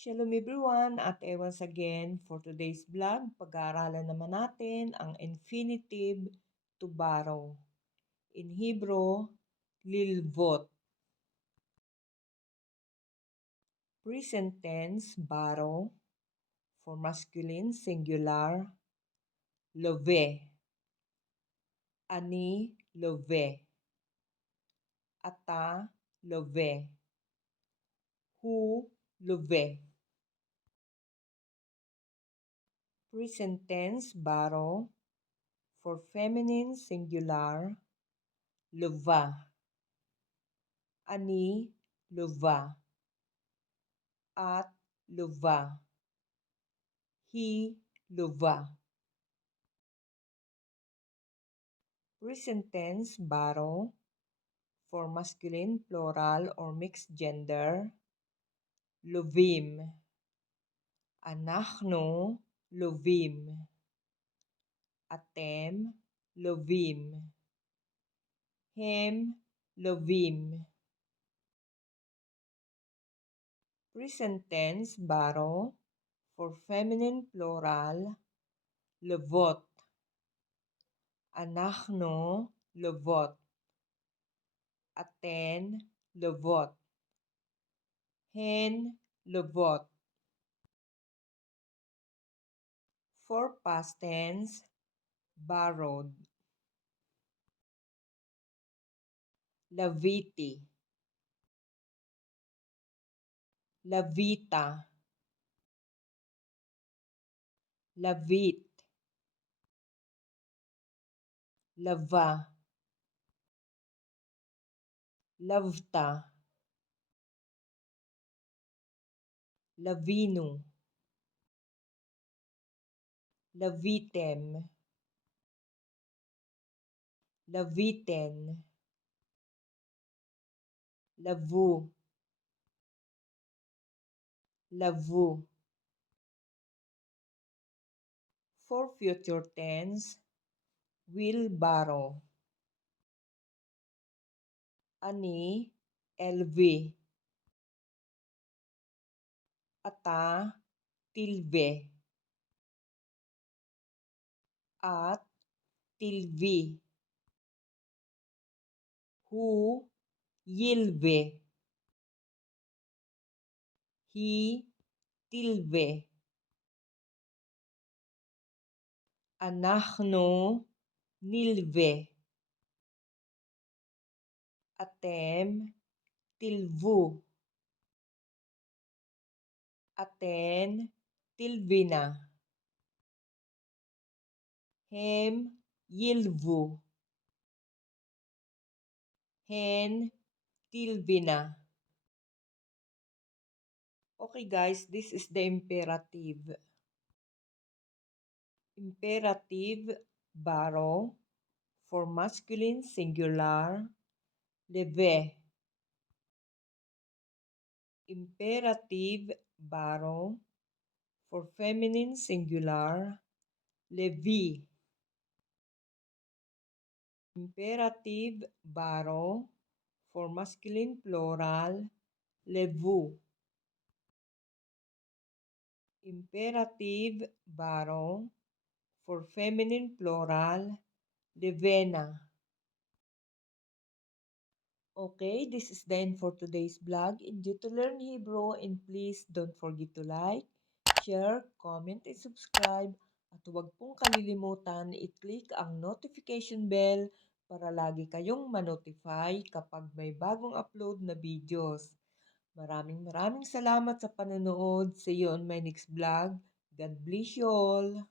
Shalom everyone at once again for today's vlog, pag-aaralan naman natin ang infinitive to borrow. In Hebrew, lilvot. Present tense, borrow. For masculine, singular, love. Ani, love. Ata, love. Hu, love. Present tense, borrow. For feminine, singular, lova. Ani, lova. At lova. He, lova. Present tense, borrow. For masculine, plural, or mixed gender, luvim. Anachnu, luvim. Atem, luvim. Hem, luvim. Present tense, borrow. For feminine, plural, luvot. Anachnu, luvot. Aten, luvot. Hen, luvot. For past tense, borrowed. Laviti. Lavita. Lavit. Lava. Lavta. Lavinu. Lavitem. Laviten. Lavu. Lavu. For future tense, will borrow. Ani, LV. Ata, tilve. At, tilvi. Hu, yilve. He, tilve. Anachnu, nilve. Atem, tilvu. Aten, tilvina. Hem, yilvu. Hen, tilvina. Okay guys, this is the imperative. Imperative, borrow. For masculine, singular, leve. Imperative, borrow. For feminine, singular, levi. Imperative, borrow. For masculine, plural, levu. Imperative, borrow. For feminine, plural, levena. Okay, this is the end for today's vlog. Enjoy to learn Hebrew and please don't forget to like, share, comment, and subscribe. At huwag pong kalilimutan i-click ang notification bell para lagi kayong manotify kapag may bagong upload na videos. Maraming salamat sa panonood. See you on my next vlog. God bless you all.